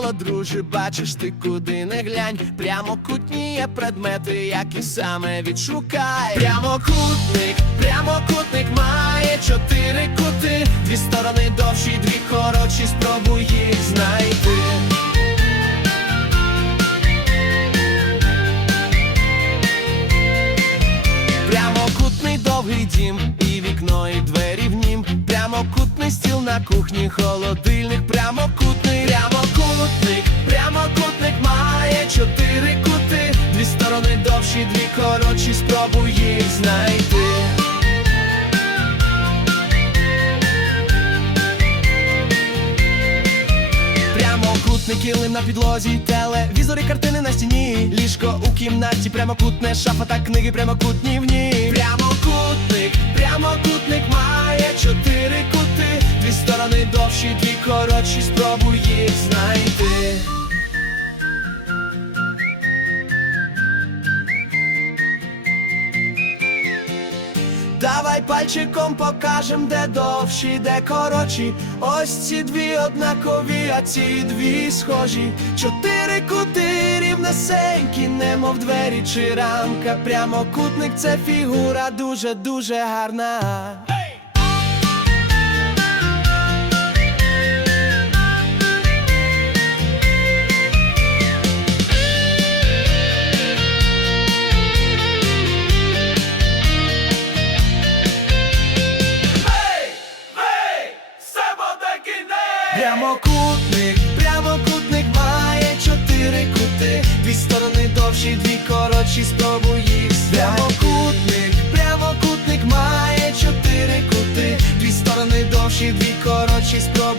навколо, друже, бачиш ти куди не глянь. Прямокутні є предмети, які саме відшукай. Прямокутник, прямокутник має чотири кути, дві сторони довші, дві коротші, спробуй їх знайти. Прямокутний довгий дім, Прямокутний стіл на кухні, холодильник, прямокутний, прямокутник, прямокутник має чотири кути, дві сторони довші, дві коротші, спробуй їх знайти. Прямокутний килим на підлозі, телевізори, картини на стіні, ліжко у кімнаті, прямокутне, шафа та книги прямокутні в ній. Прямокутник, коротші, спробуй їх знайти. Давай пальчиком покажем, де довші, де коротші. Ось ці дві однакові, а ці дві схожі. Чотири кути рівнесенькі, немов двері чи рамка. Прямокутник це фігура дуже дуже гарна. Прямокутник, прямокутник має чотири кути, дві сторони довші, дві коротші, спробуй їх знайти. Прямокутник, прямокутник має чотири кути, дві сторони довші, дві коротші, спробуй